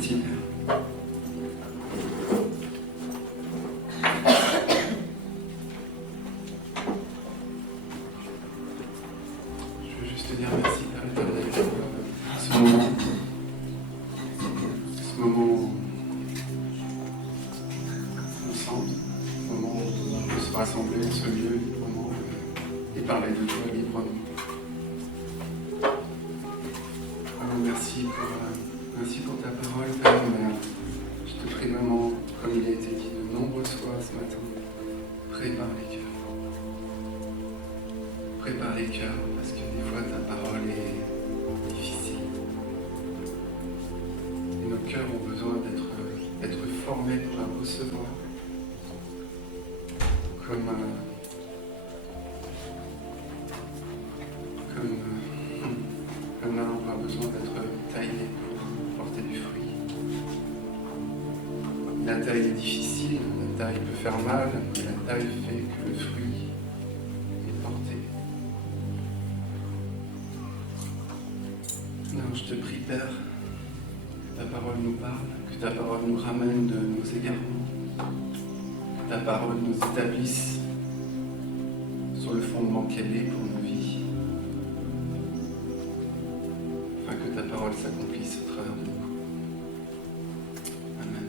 Merci Père. Je veux juste te dire merci Père éternel pour ce moment ensemble, ce moment où on peut se rassembler dans ce lieu librement et parler de toi librement. Merci pour ta parole, Père, mais je te prie vraiment, comme il a été dit de nombreuses fois ce matin, prépare les cœurs. Prépare les cœurs, parce que des fois ta parole est difficile. Et nos cœurs ont besoin d'être formés pour la recevoir. Comme l'arbre a besoin d'être taillé pour porter du fruit. La taille est difficile, la taille peut faire mal, mais la taille fait que le fruit est porté. Alors je te prie, Père, que ta parole nous parle, que ta parole nous ramène de nos égarements, que ta parole nous établisse sur le fondement qu'elle est pour nos vies. Que ta parole s'accomplisse au travers de nous. Amen.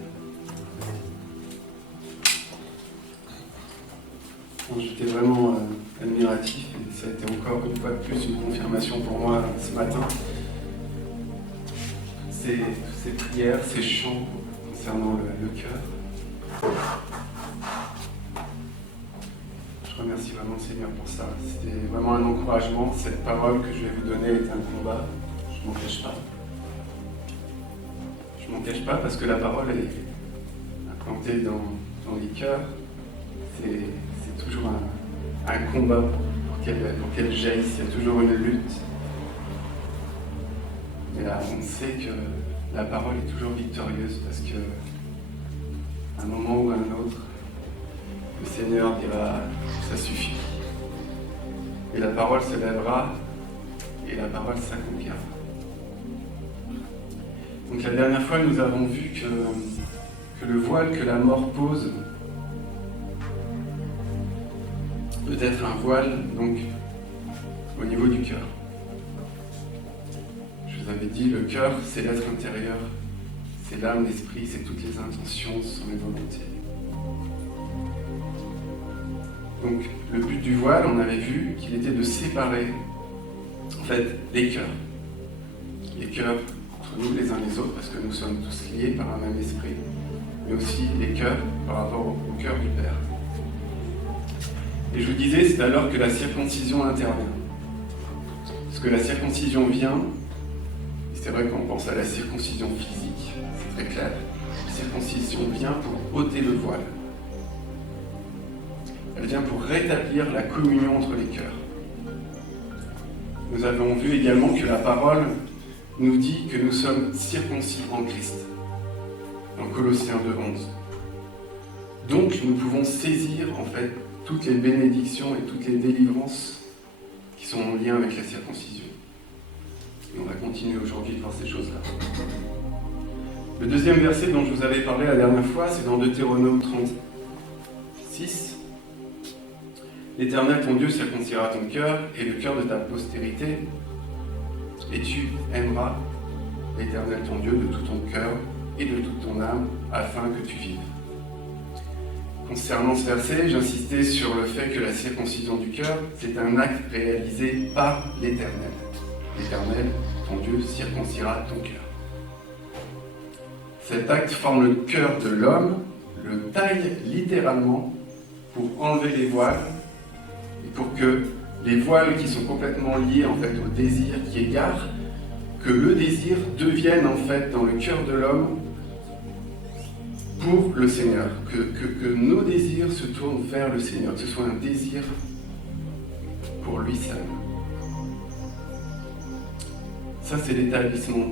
Bon, j'étais vraiment admiratif et ça a été encore une fois de plus une confirmation pour moi ce matin. Ces prières, ces chants concernant le cœur. Je remercie vraiment le Seigneur pour ça. C'était vraiment un encouragement. Cette parole que je vais vous donner est un combat. Je m'en cache pas. Je m'en cache pas parce que la parole est implantée dans les cœurs. C'est toujours un combat pour qu'elle jaillisse. Il y a toujours une lutte. Mais là, on sait que la parole est toujours victorieuse parce que à un moment ou à un autre, le Seigneur dira ça suffit. Et la parole se lèvera et la parole s'accomplira. Donc la dernière fois, nous avons vu que le voile que la mort pose peut être un voile donc au niveau du cœur. Je vous avais dit, le cœur, c'est l'être intérieur, c'est l'âme, l'esprit, c'est toutes les intentions, ce sont les volontés. Donc le but du voile, on avait vu qu'il était de séparer en fait les cœurs entre nous les uns les autres, parce que nous sommes tous liés par un même esprit, mais aussi les cœurs par rapport au cœur du Père. Et je vous disais, c'est alors que la circoncision intervient. Parce que la circoncision vient, et c'est vrai qu'on pense à la circoncision physique, c'est très clair, la circoncision vient pour ôter le voile. Elle vient pour rétablir la communion entre les cœurs. Nous avons vu également que la parole nous dit que nous sommes circoncis en Christ, dans Colossiens 2:11. Donc nous pouvons saisir en fait toutes les bénédictions et toutes les délivrances qui sont en lien avec la circoncision. Et on va continuer aujourd'hui de voir ces choses-là. Le deuxième verset dont je vous avais parlé la dernière fois, c'est dans Deutéronome 36. L'Éternel ton Dieu circoncira ton cœur et le cœur de ta postérité, et tu aimeras l'Éternel ton Dieu de tout ton cœur et de toute ton âme, afin que tu vives. Concernant ce verset, j'insistais sur le fait que la circoncision du cœur, c'est un acte réalisé par l'Éternel. L'Éternel, ton Dieu, circoncira ton cœur. Cet acte forme le cœur de l'homme, le taille littéralement pour enlever les voiles et pour que les voiles qui sont complètement liées en fait au désir qui égare, que le désir devienne en fait dans le cœur de l'homme pour le Seigneur, que nos désirs se tournent vers le Seigneur, que ce soit un désir pour lui seul. Ça, c'est l'établissement.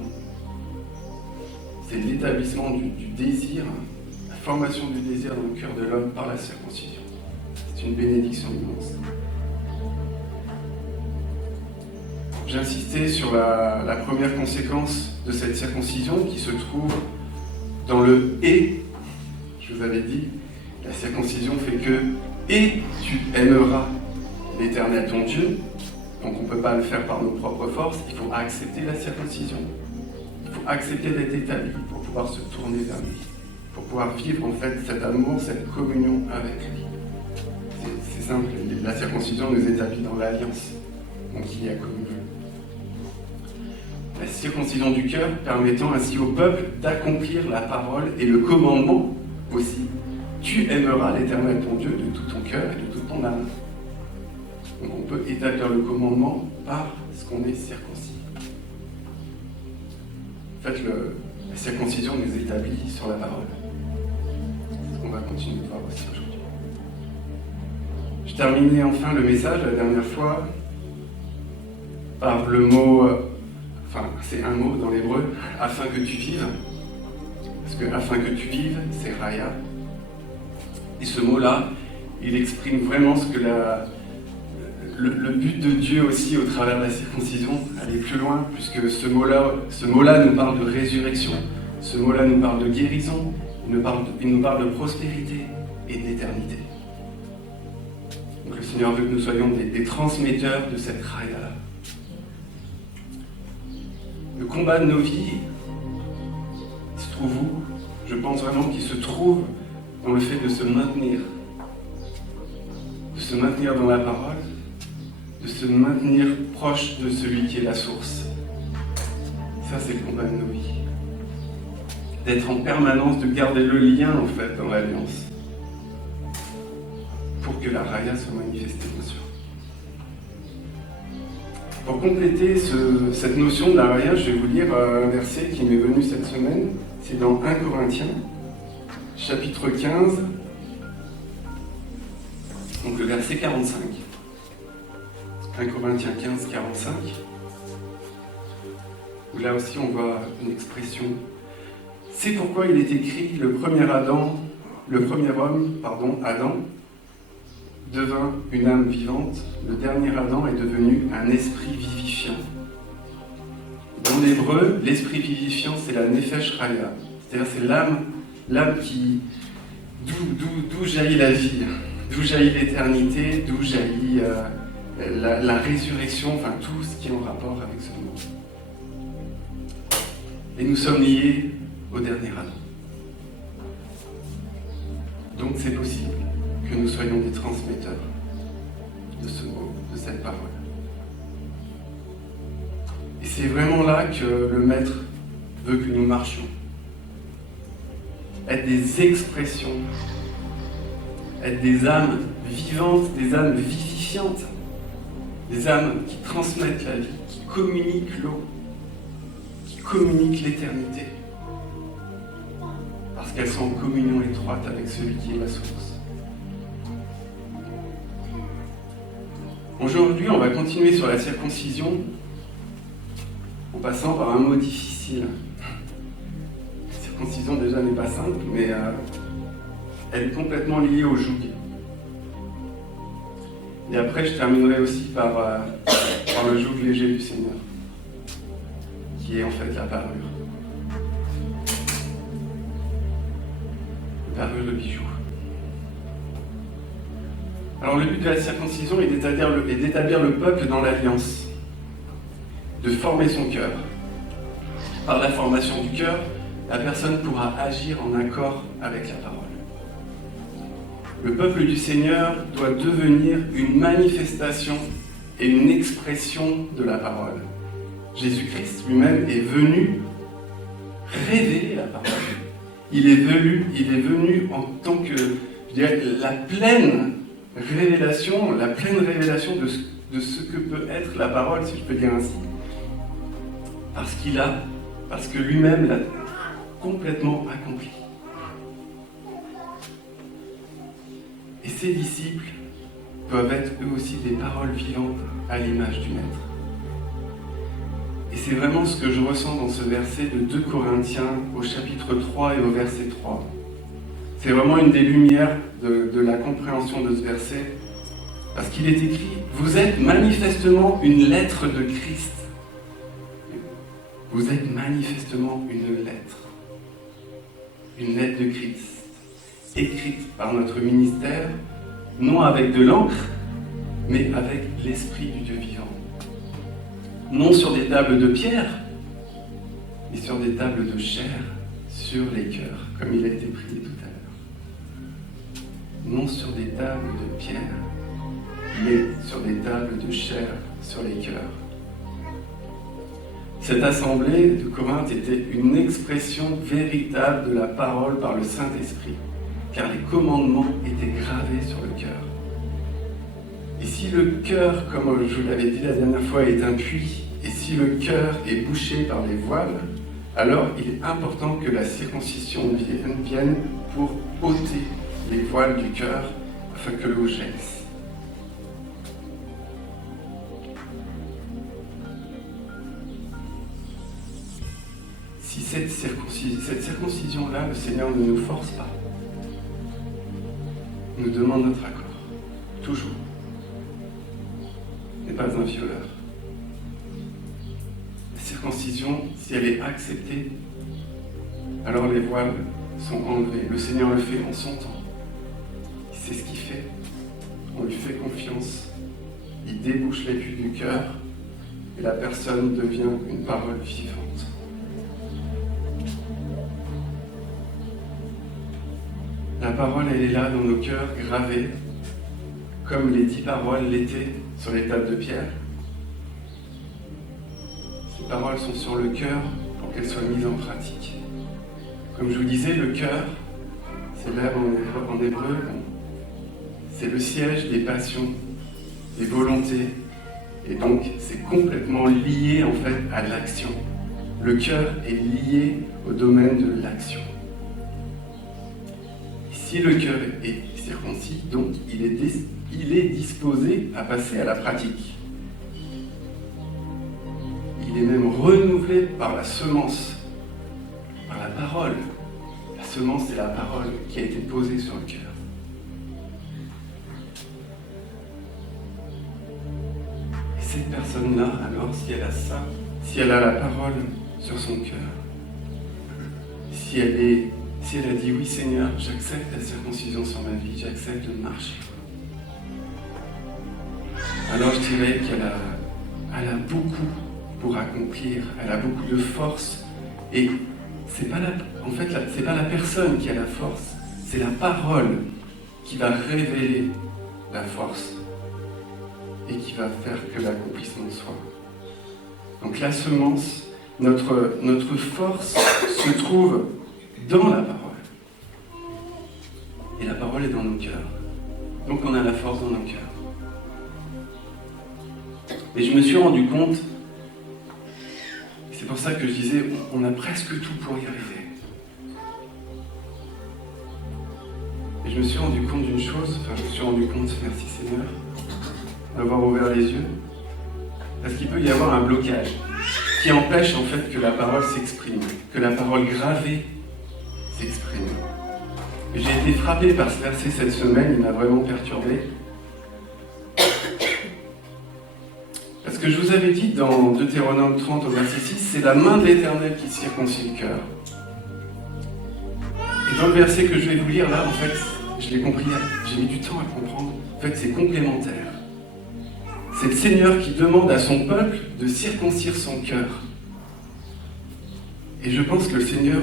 C'est l'établissement du désir, la formation du désir dans le cœur de l'homme par la circoncision. C'est une bénédiction immense. J'insistais sur la première conséquence de cette circoncision qui se trouve Dans le « et », je vous avais dit, la circoncision fait que « et tu aimeras l'Éternel ton Dieu ». Donc on ne peut pas le faire par nos propres forces, il faut accepter la circoncision. Il faut accepter d'être établi pour pouvoir se tourner vers lui, pour pouvoir vivre en fait cet amour, cette communion avec lui. C'est simple, la circoncision nous établit dans l'alliance, donc il y a communion. La circoncision du cœur permettant ainsi au peuple d'accomplir la parole et le commandement aussi. Tu aimeras l'Éternel ton Dieu de tout ton cœur et de toute ton âme. Donc on peut établir le commandement par ce qu'on est circoncis. En fait, la circoncision nous établit sur la parole. C'est ce qu'on va continuer de voir aussi aujourd'hui. Je terminais enfin le message la dernière fois par le mot, c'est un mot dans l'hébreu, afin que tu vives. Parce que afin que tu vives, c'est raya. Et ce mot-là, il exprime vraiment ce que le but de Dieu aussi au travers de la circoncision, aller plus loin, puisque ce mot-là nous parle de résurrection, ce mot-là nous parle de guérison, il nous parle de prospérité et d'éternité. Donc le Seigneur veut que nous soyons des transmetteurs de cette raya-là. Le combat de nos vies, il se trouve où? Je pense vraiment qu'il se trouve dans le fait de se maintenir dans la parole, de se maintenir proche de celui qui est la source. Ça, c'est le combat de nos vies. D'être en permanence, de garder le lien, en fait, dans l'alliance. Pour que la raya soit manifestée, bien sûr. Pour compléter cette notion de la raya, je vais vous lire un verset qui m'est venu cette semaine. C'est dans 1 Corinthiens, chapitre 15, donc le verset 45. 1 Corinthiens 15, 45, où là aussi on voit une expression. C'est pourquoi il est écrit, le premier homme, Adam, devint une âme vivante, le dernier Adam est devenu un esprit vivifiant. Dans l'hébreu, l'esprit vivifiant, c'est la nefesh raya, c'est-à-dire c'est l'âme qui, d'où jaillit la vie, d'où jaillit l'éternité, d'où jaillit la résurrection, enfin tout ce qui est en rapport avec ce monde. Et nous sommes liés au dernier Adam. Donc c'est possible que nous soyons des transmetteurs de ce mot, de cette parole. Et c'est vraiment là que le Maître veut que nous marchions. Être des expressions, être des âmes vivantes, des âmes vivifiantes, des âmes qui transmettent la vie, qui communiquent l'eau, qui communiquent l'éternité, parce qu'elles sont en communion étroite avec celui qui est la source. Aujourd'hui, on va continuer sur la circoncision en passant par un mot difficile. La circoncision déjà n'est pas simple, mais elle est complètement liée au joug. Et après, je terminerai aussi par le joug léger du Seigneur, qui est en fait la parure. La parure, le bijou. Alors le but de la circoncision est d'établir le peuple dans l'alliance, de former son cœur. Par la formation du cœur, la personne pourra agir en accord avec la parole. Le peuple du Seigneur doit devenir une manifestation et une expression de la parole. Jésus-Christ lui-même est venu révéler la parole. Il est venu en tant que, je dirais, la pleine révélation de ce que peut être la parole, si je peux dire ainsi. Parce que lui-même l'a complètement accompli. Et ses disciples doivent être eux aussi des paroles vivantes à l'image du Maître. Et c'est vraiment ce que je ressens dans ce verset de 2 Corinthiens au chapitre 3 et au verset 3. C'est vraiment une des lumières de la compréhension de ce verset, parce qu'il est écrit « Vous êtes manifestement une lettre de Christ ». Vous êtes manifestement une lettre. une lettre de Christ, écrite par notre ministère, non avec de l'encre, mais avec l'Esprit du Dieu vivant. Non sur des tables de pierre, mais sur des tables de chair, sur les cœurs, comme il a été prié tout à l'heure. Non sur des tables de pierre, mais sur des tables de chair, sur les cœurs. Cette assemblée de Corinthe était une expression véritable de la parole par le Saint-Esprit, car les commandements étaient gravés sur le cœur. Et si le cœur, comme je vous l'avais dit la dernière fois, est un puits, et si le cœur est bouché par les voiles, alors il est important que la circoncision vienne pour ôter les voiles du cœur, afin que l'eau jaillisse. Si cette circoncision-là, le Seigneur ne nous force pas, nous demande notre accord, toujours, n'est pas un violeur. La circoncision, si elle est acceptée, alors les voiles sont enlevées. Le Seigneur le fait en son temps. Il sait ce qu'il fait. On lui fait confiance. Il débouche les puits du cœur et la personne devient une parole vivante. La parole, elle est là dans nos cœurs, gravée, comme les 10 paroles l'étaient sur les tables de pierre. Ces paroles sont sur le cœur pour qu'elles soient mises en pratique. Comme je vous disais, le cœur, c'est l'âme en hébreu, c'est le siège des passions, des volontés, et donc c'est complètement lié en fait à l'action. Le cœur est lié au domaine de l'action. Si le cœur est circoncis, donc il est disposé à passer à la pratique. Il est même renouvelé par la semence, par la parole. La semence, c'est la parole qui a été posée sur le cœur. Et cette personne-là, alors, si elle a ça, si elle a la parole sur son cœur, si elle a dit « Oui Seigneur, j'accepte la circoncision sur ma vie, j'accepte de marcher », alors je dirais qu'elle a beaucoup pour accomplir, elle a beaucoup de force. Et c'est pas la personne qui a la force, c'est la parole qui va révéler la force et qui va faire que l'accomplissement soit. Donc la semence, notre force se trouve dans la parole. Et la parole est dans nos cœurs. Donc on a la force dans nos cœurs. Et je me suis rendu compte, c'est pour ça que je disais, on a presque tout pour y arriver. Et je me suis rendu compte d'une chose, merci Seigneur, d'avoir ouvert les yeux, parce qu'il peut y avoir un blocage qui empêche en fait que la parole s'exprime, que la parole gravée s'exprime. J'ai été frappé par ce verset cette semaine, il m'a vraiment perturbé. Parce que je vous avais dit dans Deutéronome 30 au verset 6, c'est la main de l'Éternel qui circoncit le cœur. Et dans le verset que je vais vous lire là, en fait, je l'ai compris, j'ai mis du temps à comprendre. En fait, c'est complémentaire. C'est le Seigneur qui demande à son peuple de circoncire son cœur. Et je pense que le Seigneur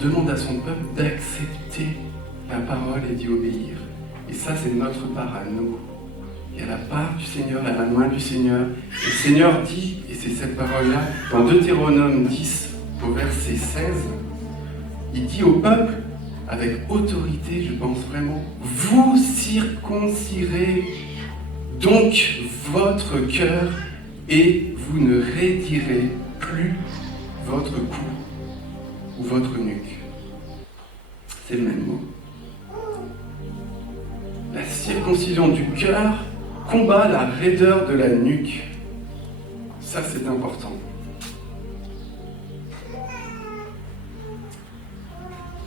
demande à son peuple d'accepter la parole et d'y obéir. Et ça, c'est notre part à nous. Il y a la part du Seigneur, la main du Seigneur. Et le Seigneur dit, et c'est cette parole-là, dans Deutéronome 10, au verset 16, il dit au peuple, avec autorité, je pense vraiment, vous circoncirez donc votre cœur et vous ne raidirez plus votre cou ou votre nuque. C'est le même mot. La circoncision du cœur combat la raideur de la nuque. Ça, c'est important.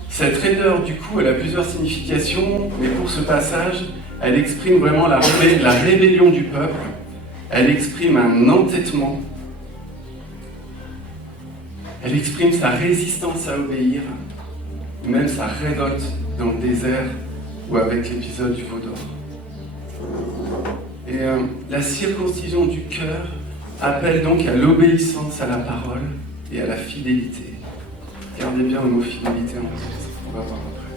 Cette raideur, du coup, elle a plusieurs significations, mais pour ce passage, elle exprime vraiment la rébellion du peuple. Elle exprime un entêtement. Elle exprime sa résistance à obéir. même sa révolte dans le désert ou avec l'épisode du veau d'or. Et la circoncision du cœur appelle donc à l'obéissance à la parole et à la fidélité. Gardez bien le mot fidélité en tête, on va voir après.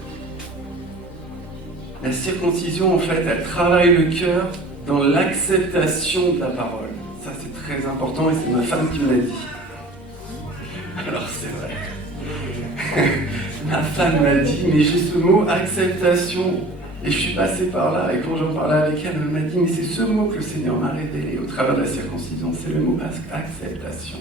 La circoncision, en fait, elle travaille le cœur dans l'acceptation de la parole. Ça, c'est très important et c'est ma femme qui me l'a dit. Alors, c'est vrai. Ma femme m'a dit, mais j'ai ce mot acceptation. Et je suis passé par là, et quand j'en parlais avec elle, elle m'a dit, mais c'est ce mot que le Seigneur m'a révélé au travers de la circoncision, c'est le mot acceptation.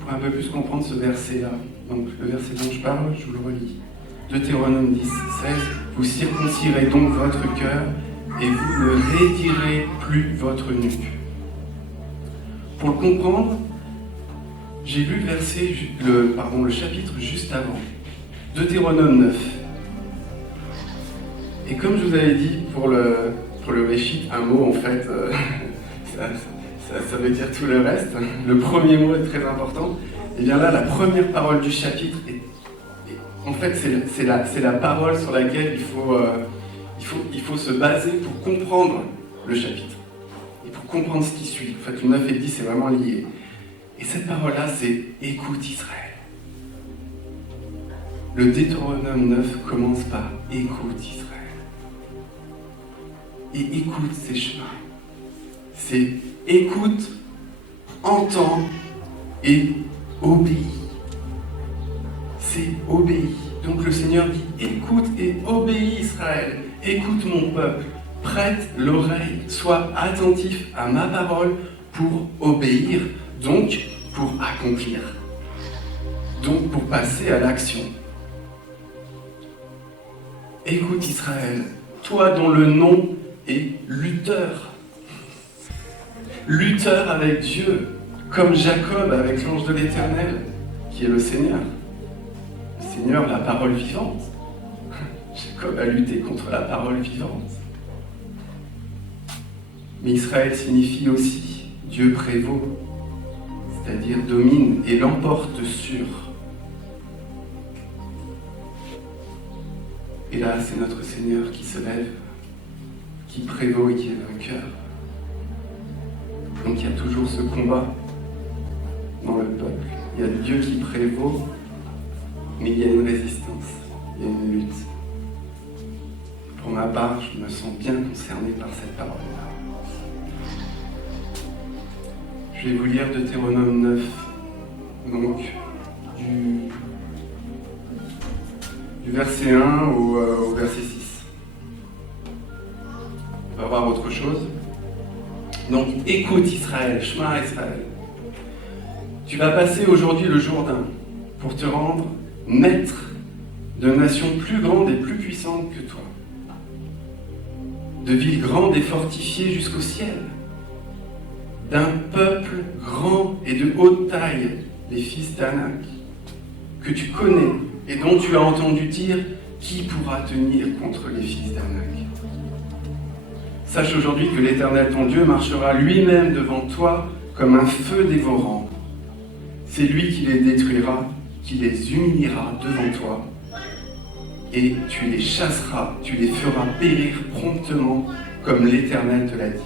Pour un peu plus comprendre ce verset-là, donc le verset dont je parle, je vous le relis. Deutéronome 10, 16, vous circoncirez donc votre cœur et vous ne raidirez plus votre nuque. Pour le comprendre, j'ai lu le verset, le chapitre juste avant, Deutéronome 9. Et comme je vous avais dit, pour le réchit, un mot en fait, ça veut dire tout le reste. Le premier mot est très important. Et bien là, la première parole du chapitre, en fait, c'est la parole sur laquelle il faut se baser pour comprendre le chapitre. Et pour comprendre ce qui suit. En fait, le 9 et le 10, c'est vraiment lié. Et cette parole-là, c'est « Écoute Israël ». Le Deutéronome 9 commence par « Écoute Israël ». Et écoute ses chemins. C'est écoute, entends et obéis. C'est obéis. Donc le Seigneur dit écoute et obéis Israël. Écoute mon peuple. Prête l'oreille. Sois attentif à ma parole pour obéir. Donc pour accomplir. Donc pour passer à l'action. Écoute Israël. Toi dont le nom est lutteur. Lutteur avec Dieu, comme Jacob avec l'ange de l'Éternel, qui est le Seigneur. Le Seigneur, la parole vivante. Jacob a lutté contre la parole vivante. Mais Israël signifie aussi Dieu prévaut, c'est-à-dire domine et l'emporte sur. Et là, c'est notre Seigneur qui se lève, qui prévaut et qui est vainqueur. Donc il y a toujours ce combat dans le peuple. Il y a Dieu qui prévaut, mais il y a une résistance, il y a une lutte. Pour ma part, je me sens bien concerné par cette parole-là. Je vais vous lire Deutéronome 9, donc du verset 1 au verset 6. On va voir autre chose. Donc, écoute Israël, Shema Israël. Tu vas passer aujourd'hui le Jourdain pour te rendre maître de nations plus grandes et plus puissantes que toi, de villes grandes et fortifiées jusqu'au ciel, d'un peuple grand et de haute taille, les fils d'Anak, que tu connais et dont tu as entendu dire qui pourra tenir contre les fils d'Anak. Sache aujourd'hui que l'Éternel ton Dieu marchera lui-même devant toi comme un feu dévorant. C'est lui qui les détruira, qui les humiliera devant toi, et tu les chasseras, tu les feras périr promptement comme l'Éternel te l'a dit.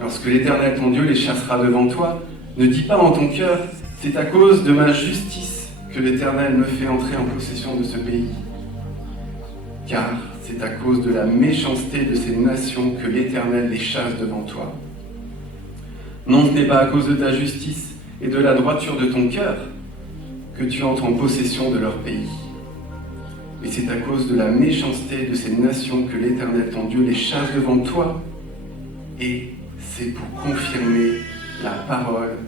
Lorsque l'Éternel ton Dieu les chassera devant toi, ne dis pas en ton cœur, c'est à cause de ma justice que l'Éternel me fait entrer en possession de ce pays. Car c'est à cause de la méchanceté de ces nations que l'Éternel les chasse devant toi. Non, ce n'est pas à cause de ta justice et de la droiture de ton cœur que tu entres en possession de leur pays. Mais c'est à cause de la méchanceté de ces nations que l'Éternel ton Dieu les chasse devant toi. Et c'est pour confirmer la parole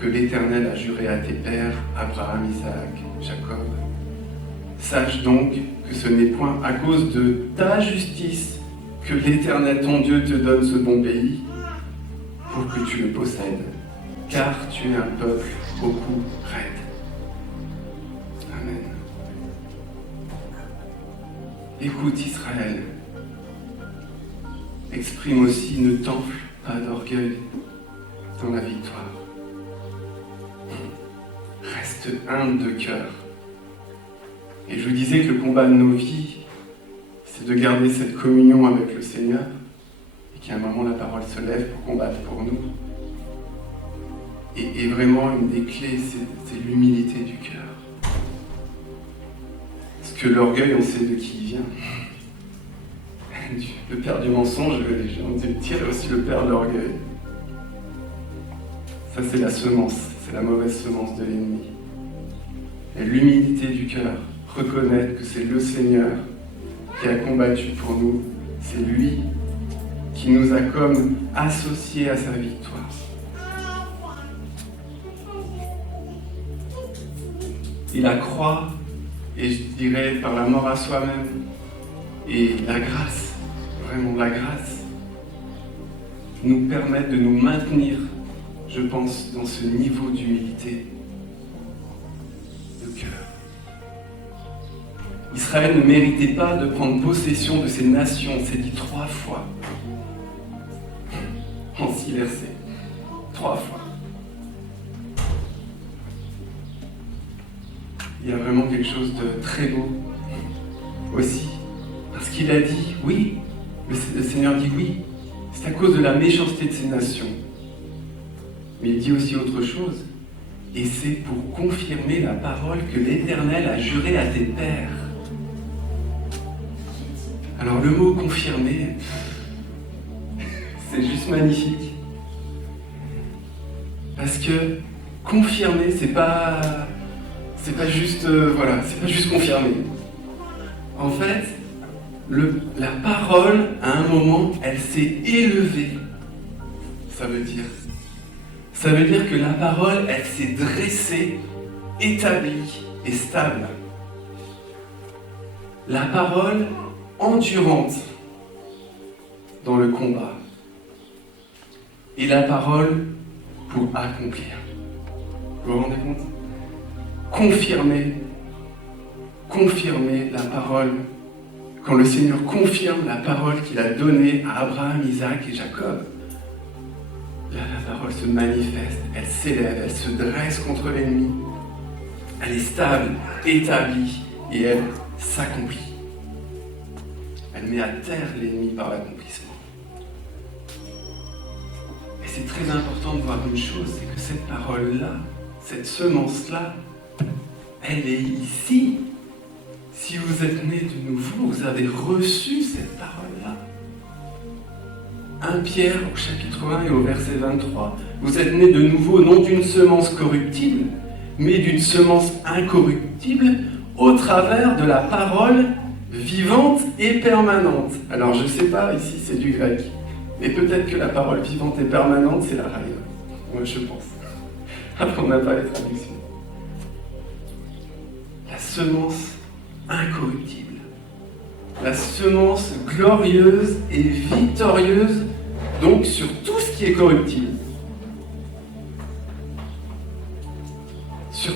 que l'Éternel a juré à tes pères, Abraham, Isaac, Jacob. Sache donc que ce n'est point à cause de ta justice que l'Éternel ton Dieu te donne ce bon pays pour que tu le possèdes, car tu es un peuple beaucoup raide. Amen. Écoute Israël, exprime aussi, ne t'enfle pas d'orgueil dans la victoire. Reste humble de cœur. Et je vous disais que le combat de nos vies, c'est de garder cette communion avec le Seigneur, et qu'à un moment la parole se lève pour combattre pour nous. Et vraiment, une des clés, c'est l'humilité du cœur. Parce que l'orgueil, on sait de qui il vient. Le père du mensonge, on dit tirer aussi le père de l'orgueil. Ça, c'est la semence, c'est la mauvaise semence de l'ennemi. Et l'humilité du cœur, reconnaître que c'est le Seigneur qui a combattu pour nous, c'est lui qui nous a comme associés à sa victoire. Et la croix, et je dirais par la mort à soi-même, et la grâce, vraiment la grâce, nous permettent de nous maintenir, je pense, dans ce niveau d'humilité de cœur. Israël ne méritait pas de prendre possession de ces nations, c'est dit 3 fois, en 6 versets, 3 fois. Il y a vraiment quelque chose de très beau aussi, parce qu'il a dit oui, le Seigneur dit oui, c'est à cause de la méchanceté de ces nations. Mais il dit aussi autre chose, et c'est pour confirmer la parole que l'Éternel a jurée à tes pères. Alors le mot confirmer, c'est juste magnifique. Parce que confirmer, c'est pas juste c'est pas juste confirmer. En fait, la parole, à un moment, elle s'est élevée. Ça veut dire que la parole, elle s'est dressée, établie et stable. La parole endurante dans le combat. Et la parole pour accomplir. Vous vous rendez compte ? Confirmer la parole. Quand le Seigneur confirme la parole qu'il a donnée à Abraham, Isaac et Jacob, là, la parole se manifeste, elle s'élève, elle se dresse contre l'ennemi. Elle est stable, établie et elle s'accomplit. Elle met à terre l'ennemi par l'accomplissement. Et c'est très important de voir une chose, c'est que cette parole-là, cette semence-là, elle est ici. Si vous êtes né de nouveau, vous avez reçu cette parole-là. 1 Pierre au chapitre 1 et au verset 23. Vous êtes né de nouveau non d'une semence corruptible, mais d'une semence incorruptible au travers de la parole vivante et permanente. Alors je ne sais pas, ici c'est du grec, mais peut-être que la parole vivante et permanente c'est la raïa. Moi je pense. Après on n'a pas les traductions. La semence incorruptible. La semence glorieuse et victorieuse, donc sur tout ce qui est corruptible. Sur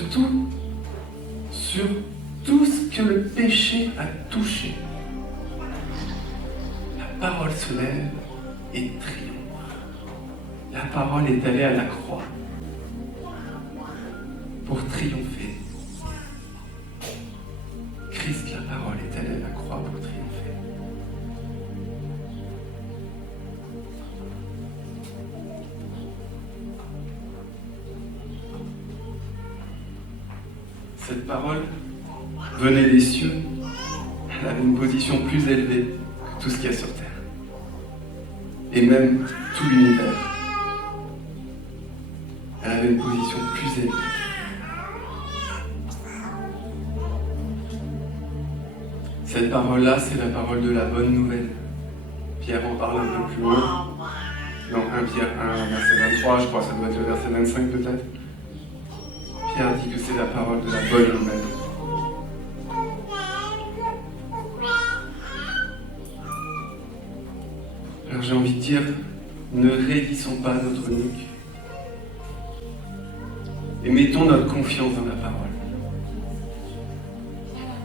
tout ce que le péché a touché. La parole se lève et triomphe. La parole est allée à la croix pour triompher. Christ, la parole, est allée à la croix pour triompher. Cette parole venait des cieux. Elle avait une position plus élevée que tout ce qu'il y a sur terre. Et même tout l'univers. Elle avait une position plus élevée. Cette parole-là, c'est la parole de la bonne nouvelle. Pierre en parle un peu plus loin. Dans 1 Pierre 1, verset 23, je crois que ça doit être le verset 25 peut-être. Pierre dit que c'est la parole de la bonne nouvelle. Alors j'ai envie de dire, ne raidissons pas notre nuque. Et mettons notre confiance dans la parole.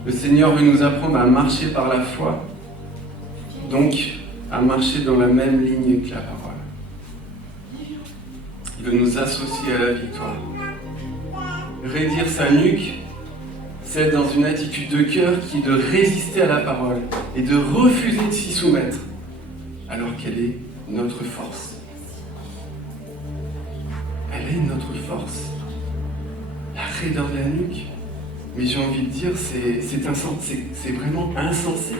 Le Seigneur veut nous apprendre à marcher par la foi, donc à marcher dans la même ligne que la parole. de nous associer à la victoire. Raidir sa nuque, c'est être dans une attitude de cœur qui est de résister à la parole et de refuser de s'y soumettre, alors qu'elle est notre force. Elle est notre force. La raideur de la nuque, mais j'ai envie de dire, c'est vraiment insensé.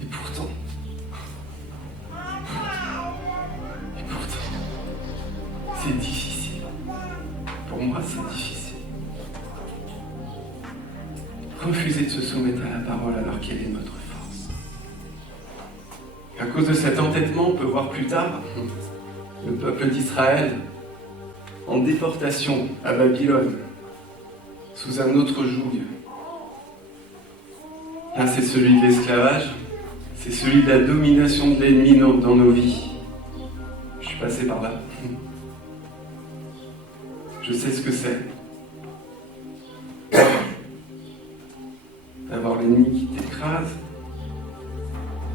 Et pourtant, c'est difficile. Pour moi, c'est difficile. Refuser de se soumettre à la parole alors qu'elle est notre force. À cause de cet entêtement, on peut voir plus tard le peuple d'Israël en déportation à Babylone, sous un autre joug. Là, c'est celui de l'esclavage, c'est celui de la domination de l'ennemi dans nos vies. Je suis passé par là. Je sais ce que c'est. D'avoir l'ennemi qui t'écrase.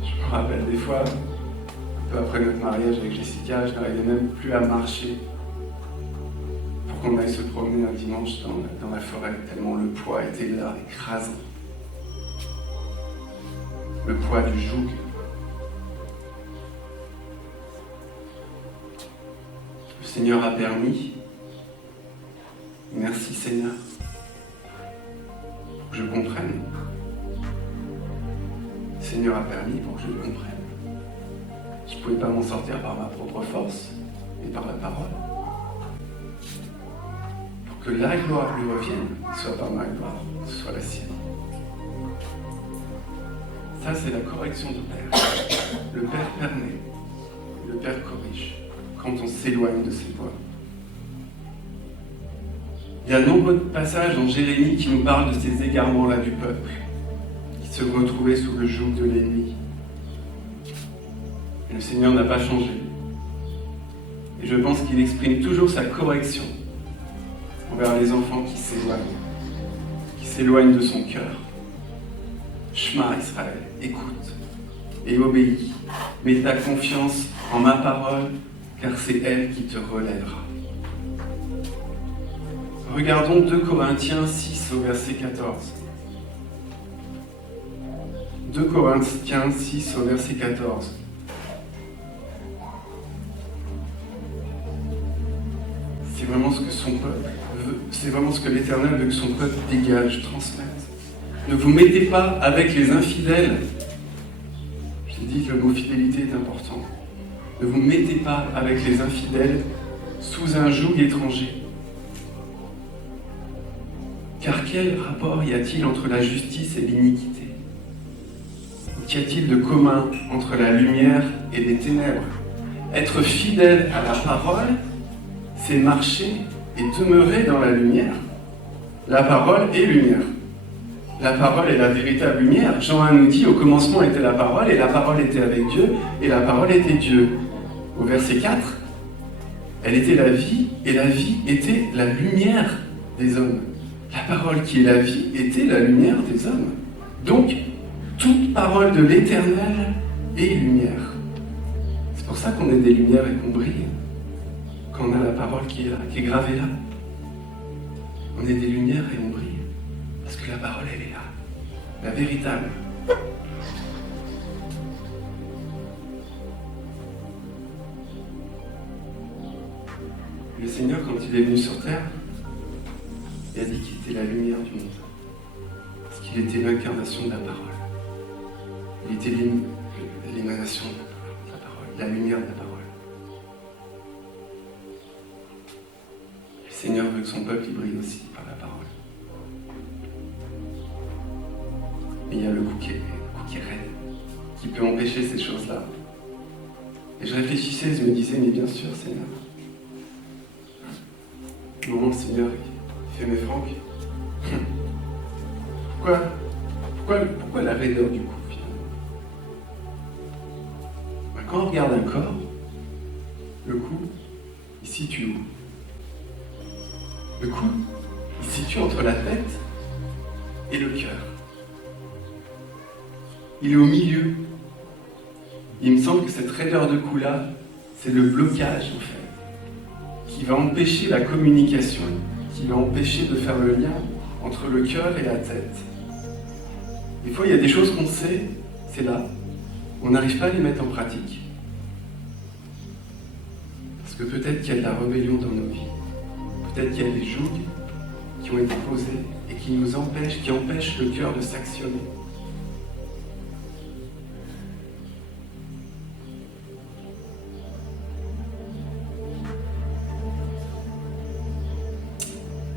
Je me rappelle des fois, un peu après notre mariage avec Jessica, je n'arrivais même plus à marcher pour qu'on aille se promener un dimanche dans la forêt, tellement le poids était là, écrasant. Le poids du joug. Le Seigneur a permis. Merci Seigneur, pour que je comprenne. Le Seigneur a permis pour que je le comprenne. Je ne pouvais pas m'en sortir par ma propre force, mais par la parole. Pour que la gloire lui revienne, soit par ma gloire, soit la sienne. Ça, c'est la correction du Père. Le Père permet, le Père corrige, quand on s'éloigne de ses voies. Il y a de nombreux passages dans Jérémie qui nous parlent de ces égarements-là du peuple, qui se retrouvaient sous le joug de l'ennemi. Et le Seigneur n'a pas changé. Et je pense qu'il exprime toujours sa correction envers les enfants qui s'éloignent de son cœur. Shema Israël, écoute et obéis. Mets ta confiance en ma parole, car c'est elle qui te relèvera. Regardons 2 Corinthiens 6 au verset 14. 2 Corinthiens 6 au verset 14. C'est vraiment ce que son peuple veut, c'est vraiment ce que l'Éternel veut que son peuple dégage, transmette. Ne vous mettez pas avec les infidèles. J'ai dit que le mot fidélité est important. Ne vous mettez pas avec les infidèles sous un joug étranger. Car quel rapport y a-t-il entre la justice et l'iniquité? Qu'y a-t-il de commun entre la lumière et les ténèbres? Être fidèle à la parole, c'est marcher et demeurer dans la lumière. La parole est lumière. La parole est la véritable lumière. Jean 1 nous dit, au commencement était la parole, et la parole était avec Dieu, et la parole était Dieu. Au verset 4, elle était la vie, et la vie était la lumière des hommes. La parole qui est la vie était la lumière des hommes. Donc, toute parole de l'Éternel est lumière. C'est pour ça qu'on est des lumières et qu'on brille. Quand on a la parole qui est là, qui est gravée là. On est des lumières et on brille. Parce que la parole, elle est là. La véritable. Le Seigneur, quand il est venu sur terre, il a dit qu'il était la lumière du monde. Parce qu'il était l'incarnation de la parole. Il était l'émanation de la parole, la lumière de la parole. Le Seigneur veut que son peuple il brille aussi par la parole. Mais il y a le coup qui est raide, qui peut empêcher ces choses-là. Et je réfléchissais, je me disais, mais bien sûr, Seigneur. Non, Seigneur, il fait mes francs. Pourquoi la raideur du coup, finalement? Quand on regarde un corps, le cou, il se situe où? Le cou, il se situe entre la tête et le cœur. Il est au milieu. Il me semble que cette raideur de cou-là, c'est le blocage, en fait. qui va empêcher la communication, qui va empêcher de faire le lien entre le cœur et la tête. Des fois, il y a des choses qu'on sait, c'est là. On n'arrive pas à les mettre en pratique. Parce que peut-être qu'il y a de la rébellion dans nos vies. Peut-être qu'il y a des jougs qui ont été posés et qui nous empêchent, qui empêchent le cœur de s'actionner.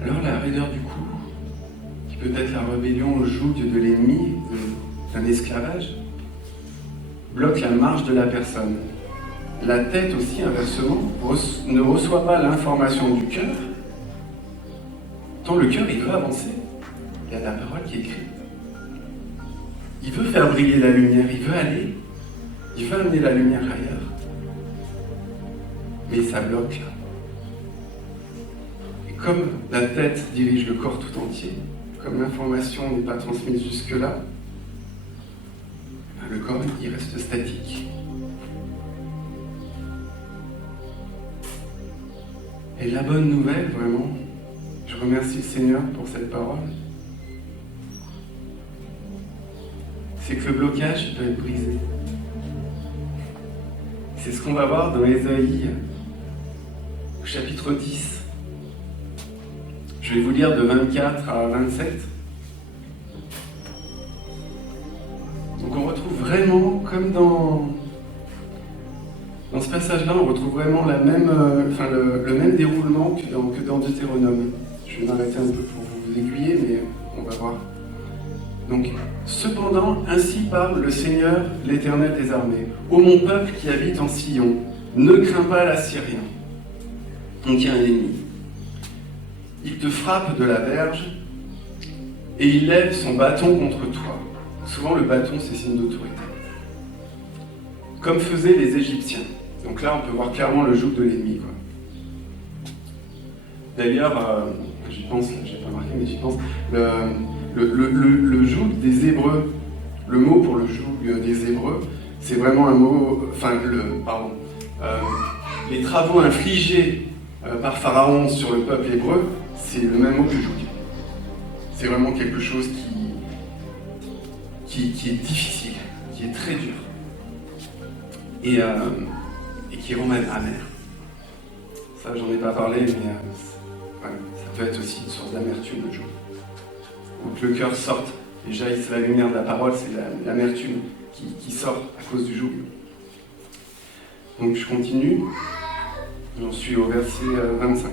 Alors la raideur du cou, qui peut être la rébellion au joug de l'ennemi, d'un esclavage, bloque la marche de la personne. La tête aussi, inversement, ne reçoit pas l'information du cœur, tant le cœur, il veut avancer. Il y a la parole qui est écrite. Il veut faire briller la lumière, il veut aller, il veut amener la lumière ailleurs. Mais ça bloque là. Et comme la tête dirige le corps tout entier, comme l'information n'est pas transmise jusque-là, le corps, il reste statique. Et la bonne nouvelle, vraiment, je remercie le Seigneur pour cette parole, c'est que le blocage peut être brisé. C'est ce qu'on va voir dans Ésaïe, au chapitre 10. Je vais vous lire de 24 à 27. Donc on retrouve vraiment, comme dans ce passage-là, on retrouve vraiment le même déroulement que dans Deutéronome. Je vais m'arrêter un peu pour vous aiguiller, mais on va voir. Donc, cependant, ainsi parle le Seigneur, l'Éternel des armées. Ô mon peuple qui habite en Sion, ne crains pas l'Assyrien. Donc il y a un ennemi. Il te frappe de la verge et il lève son bâton contre toi. Souvent, le bâton, c'est signe d'autorité. Comme faisaient les Égyptiens. Donc là, on peut voir clairement le joug de l'ennemi, quoi. D'ailleurs, j'y pense, là, je n'ai pas marqué, mais j'y pense, le joug des Hébreux, le mot pour le joug des Hébreux, c'est vraiment un mot, les travaux infligés par Pharaon sur le peuple hébreu, c'est le même mot que joug. C'est vraiment quelque chose qui est difficile, qui est très dur, et qui rend même amer. Ça, j'en ai pas parlé, mais ça peut être aussi une source d'amertume, le joug. Ou que le cœur sorte et jaillisse la lumière de la parole, c'est l'amertume qui sort à cause du joug. Donc je continue, j'en suis au verset 25.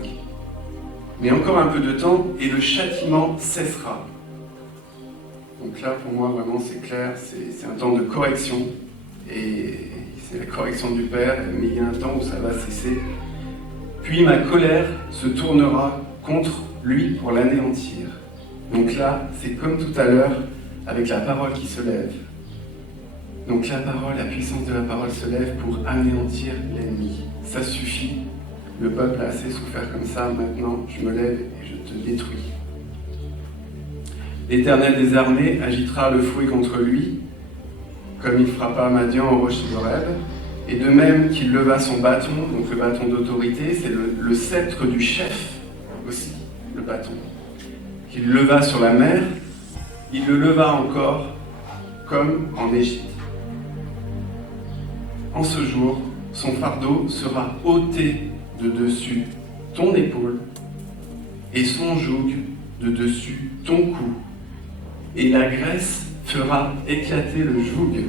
Mais encore un peu de temps et le châtiment cessera. Donc là, pour moi, vraiment, c'est clair, c'est un temps de correction, et c'est la correction du Père, mais il y a un temps où ça va cesser. Puis ma colère se tournera contre lui pour l'anéantir. Donc là, c'est comme tout à l'heure, avec la parole qui se lève. Donc la parole, la puissance de la parole se lève pour anéantir l'ennemi. Ça suffit, le peuple a assez souffert comme ça, maintenant je me lève et je te détruis. L'Éternel des armées agitera le fouet contre lui, comme il frappa Madian au rocher d'Oreb, et de même qu'il leva son bâton, donc le bâton d'autorité, c'est le sceptre du chef aussi, le bâton. Qu'il leva sur la mer, il le leva encore, comme en Égypte. En ce jour, son fardeau sera ôté de dessus ton épaule, et son joug de dessus ton cou, et la graisse fera éclater le joug. Et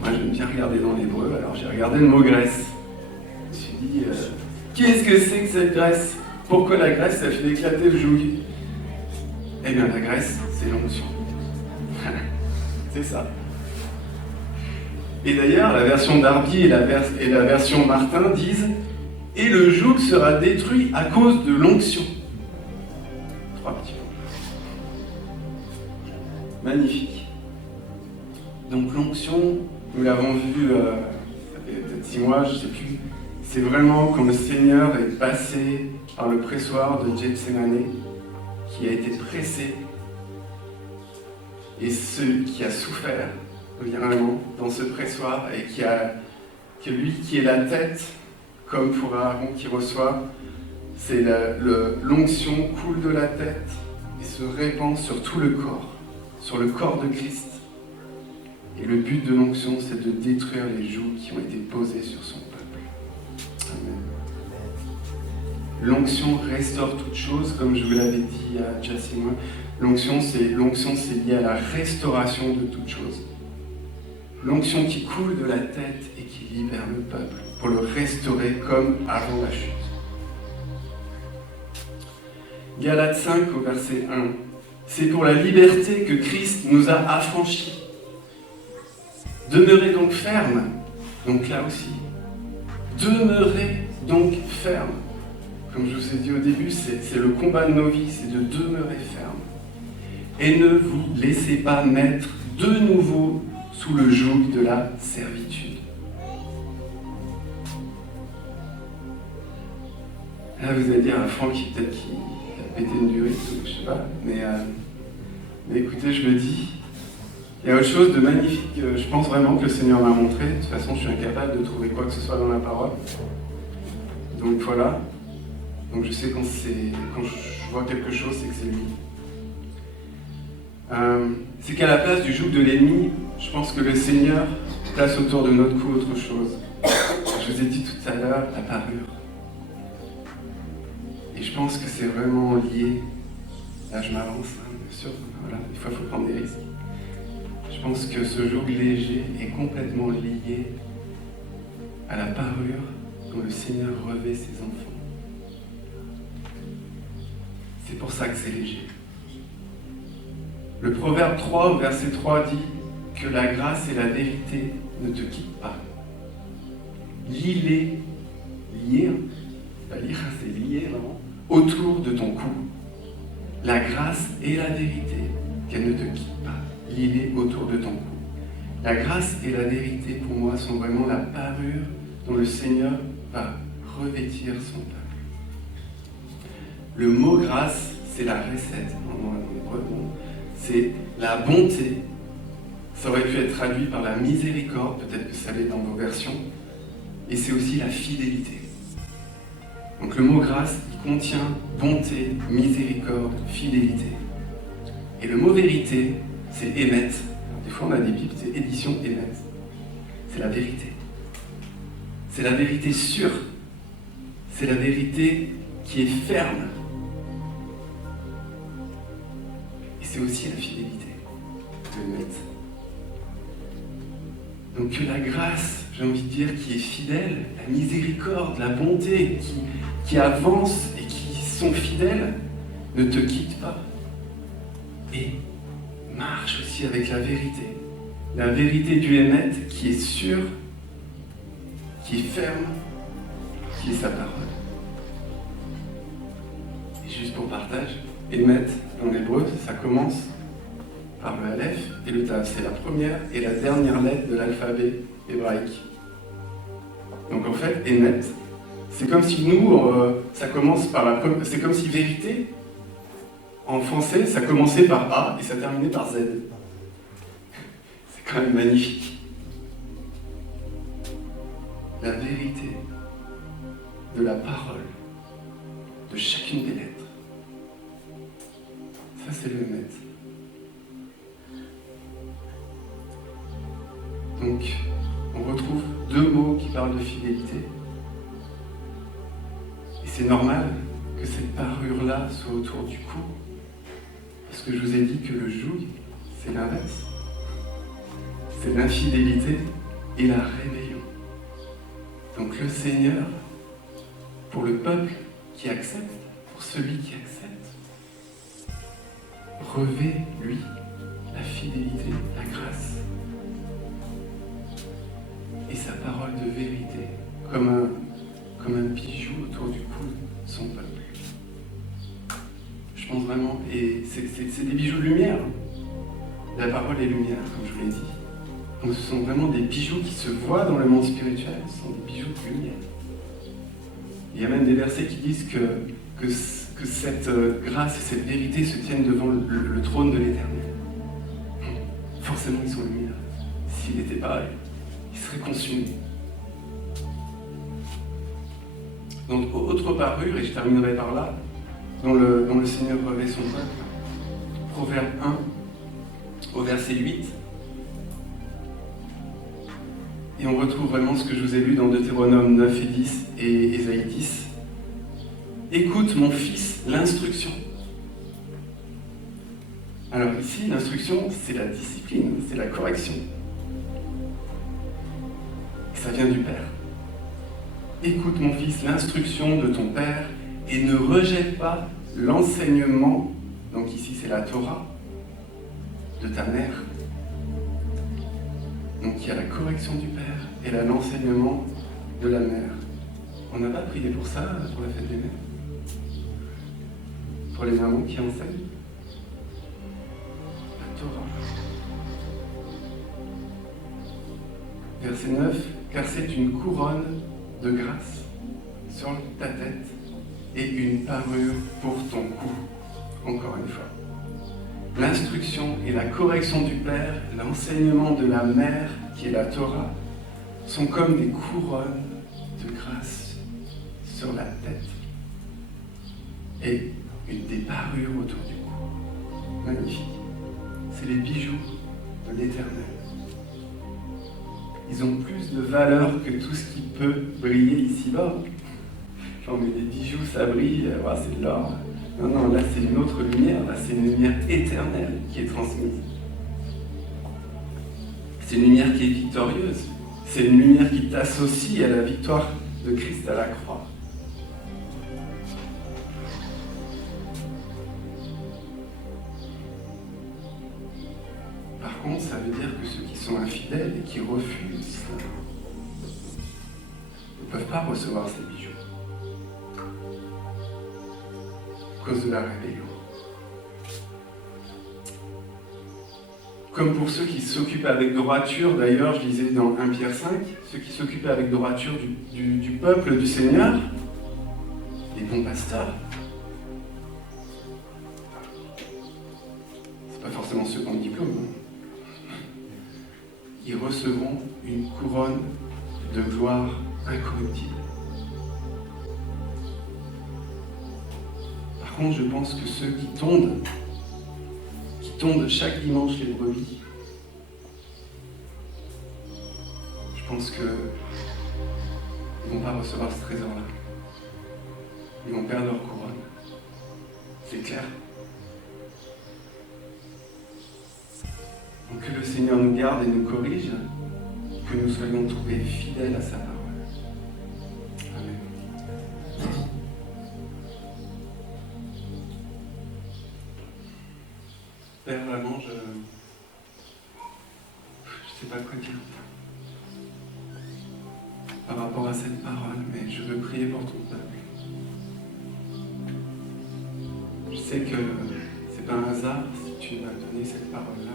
moi, j'aime bien regarder dans l'hébreu, alors j'ai regardé le mot graisse. Je me suis dit, qu'est-ce que c'est que cette graisse? Pourquoi la graisse, ça fait éclater le joug? Eh bien, la graisse, c'est l'onction. C'est ça. Et d'ailleurs, la version Darby et la version Martin disent « Et le joug sera détruit à cause de l'onction ». 3 petits points. Magnifique. Donc l'onction, nous l'avons vu, ça fait peut-être 6 mois, je ne sais plus, c'est vraiment quand le Seigneur est passé par le pressoir de Gethsémane, qui a été pressé, et qui a souffert, vraiment, dans ce pressoir, et que lui qui est la tête, comme pour Aaron qui reçoit, c'est l'onction coule de la tête et se répand sur tout le corps, sur le corps de Christ. Et le but de l'onction, c'est de détruire les jougs qui ont été posés sur son peuple. Amen. L'onction restaure toute chose, comme je vous l'avais dit à Jess et moi. L'onction, c'est lié à la restauration de toute chose. L'onction qui coule de la tête et qui libère le peuple pour le restaurer comme avant la chute. Galates 5 au verset 1. C'est pour la liberté que Christ nous a affranchis. Demeurez donc ferme. Donc là aussi. Demeurez donc ferme. Comme je vous ai dit au début, c'est le combat de nos vies, c'est de demeurer ferme. Et ne vous laissez pas mettre de nouveau sous le joug de la servitude. Là, vous allez dire à Franck, peut-être qu'il a pété une durite, je sais pas, mais écoutez, je le dis, il y a autre chose de magnifique, je pense vraiment que le Seigneur m'a montré. De toute façon, je suis incapable de trouver quoi que ce soit dans la parole. Donc voilà. Donc je sais quand je vois quelque chose, c'est que c'est lui. C'est qu'à la place du joug de l'ennemi, je pense que le Seigneur place autour de notre cou autre chose. Je vous ai dit tout à l'heure, la parure. Et je pense que c'est vraiment lié. Là, je m'avance, bien sûr. Voilà, des fois, il faut prendre des risques. Je pense que ce joug léger est complètement lié à la parure dont le Seigneur revêt ses enfants. C'est pour ça que c'est léger. Le Proverbe 3, verset 3 dit que la grâce et la vérité ne te quittent pas. Lis-les, liés, pas lire, c'est lié, vraiment, autour de ton cou. La grâce et la vérité, qu'elles ne te quittent pas. Lis-les autour de ton cou. La grâce et la vérité, pour moi, sont vraiment la parure dont le Seigneur va revêtir son peuple. Le mot grâce, c'est la recette. C'est la bonté. Ça aurait pu être traduit par la miséricorde, peut-être que ça l'est dans vos versions. Et c'est aussi la fidélité. Donc le mot grâce, il contient bonté, miséricorde, fidélité. Et le mot vérité, c'est émet. Des fois on a des bibles, c'est édition émet. C'est la vérité. C'est la vérité sûre. C'est la vérité qui est ferme. Et c'est aussi la fidélité. Émet. Donc que la grâce, j'ai envie de dire, qui est fidèle, la miséricorde, la bonté, qui avance et qui sont fidèles, ne te quitte pas. Et marche aussi avec la vérité. La vérité du émet qui est sûre, qui est ferme, qui est sa parole. Et juste pour partage, émet dans l'hébreu, ça commence par le Aleph et le Tav. C'est la première et la dernière lettre de l'alphabet hébraïque. Donc en fait, émet, c'est comme si nous, ça commence par la première. C'est comme si vérité, en français, ça commençait par A et ça terminait par Z. C'est quand même magnifique. La vérité de la parole, de chacune des lettres. Ça, c'est le émet. Donc, on retrouve deux mots qui parlent de fidélité. Et c'est normal que cette parure-là soit autour du cou. Parce que je vous ai dit que le joug, c'est l'inverse. C'est l'infidélité et la rébellion. Donc le Seigneur, pour le peuple qui accepte, pour celui qui accepte, revêt, lui, la fidélité, la grâce. Et sa parole de vérité, comme un bijou autour du cou de son peuple. Je pense vraiment, et c'est des bijoux de lumière. La parole est lumière, comme je vous l'ai dit. Donc ce sont vraiment des bijoux qui se voient dans le monde spirituel, ce sont des bijoux de lumière. Il y a même des versets qui disent que cette grâce et cette vérité se tiennent devant le trône de l'Éternel. Forcément, ils sont lumière. S'il n'était pas, il serait consumé. Donc, autre parure, et je terminerai par là, dont le Seigneur revêt son peuple. Proverbe 1, au verset 8. Et on retrouve vraiment ce que je vous ai lu dans Deutéronome 9 et 10 et Ésaïe 10. Écoute, mon fils, l'instruction. Alors ici, l'instruction, c'est la discipline, c'est la correction. Et ça vient du Père. Écoute, mon fils, l'instruction de ton Père et ne rejette pas l'enseignement, donc ici c'est la Torah, de ta mère. Donc il y a la correction du Père et là l'enseignement de la mère. On n'a pas prié pour ça, pour la fête des mères? Pour les mamans qui enseignent? La Torah. Verset 9, car c'est une couronne de grâce sur ta tête et une parure pour ton cou. Encore une fois. L'instruction et la correction du Père, l'enseignement de la mère, qui est la Torah, sont comme des couronnes de grâce sur la tête et des parures autour du cou. Magnifique. C'est les bijoux de l'Éternel. Ils ont plus de valeur que tout ce qui peut briller ici-bas. Genre, mais des bijoux, ça brille, c'est de l'or. Non, là c'est une autre lumière, là c'est une lumière éternelle qui est transmise. C'est une lumière qui est victorieuse. C'est une lumière qui t'associe à la victoire de Christ à la croix. Par contre, ça veut dire que ceux qui sont infidèles et qui refusent ne peuvent pas recevoir ces bijoux. À cause de la rébellion. Comme pour ceux qui s'occupent avec droiture, d'ailleurs, je disais dans 1 Pierre 5, ceux qui s'occupaient avec droiture du peuple du Seigneur, les bons pasteurs. C'est pas forcément ceux qui ont le diplôme. Ils recevront une couronne de gloire incorruptible. Par contre, je pense que ceux qui tondent chaque dimanche les brebis, je pense qu'ils ne vont pas recevoir ce trésor-là. Ils vont perdre leur couronne. C'est clair. Donc que le Seigneur nous garde et nous corrige, que nous soyons trouvés fidèles à sa parole. Amen. Père, vraiment, je sais pas quoi dire par rapport à cette parole, mais je veux prier pour ton peuple. Je sais que c'est pas un hasard si tu m'as donné cette parole-là.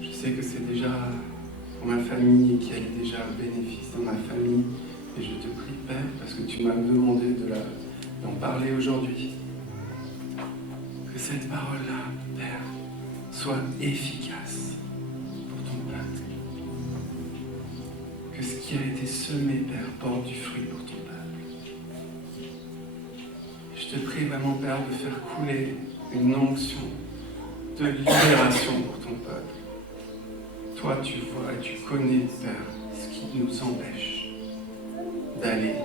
Je sais que c'est déjà pour ma famille et qu'il y a déjà un bénéfice dans ma famille. Et je te prie, Père, parce que tu m'as demandé d'en parler aujourd'hui. Que cette parole-là, Père, soit efficace pour ton peuple. Que ce qui a été semé, Père, porte du fruit pour ton peuple. Je te prie vraiment, Père, de faire couler une onction de libération pour ton peuple. Toi, tu vois et tu connais, Père, ce qui nous empêche d'aller,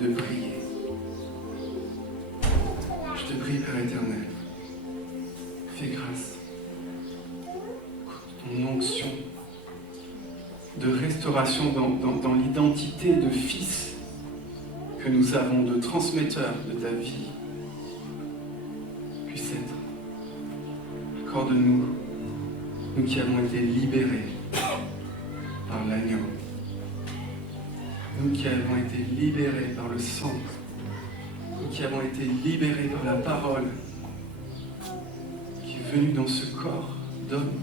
de prier. Je te prie, Père éternel, fais grâce. Ton onction de restauration dans l'identité de fils que nous avons, de transmetteur de ta vie, puisse être. Accorde-nous, nous qui avons été libérés par l'agneau, nous qui avons été libérés par le sang, nous qui avons été libérés par la parole qui est venue dans ce corps d'homme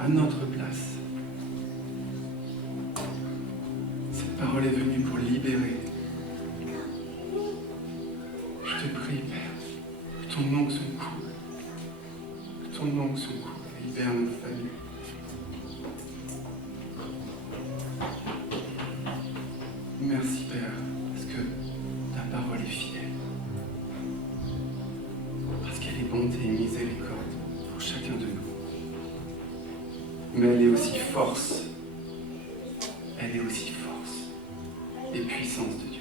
à notre place. Cette parole est venue pour libérer. Je te prie, Père, que ton onction coule, que ton onction coule et libère nos familles. Merci, Père. est fidèle. Parce qu'elle est bonté et miséricorde pour chacun de nous. Mais elle est aussi force. Elle est aussi force et puissance de Dieu.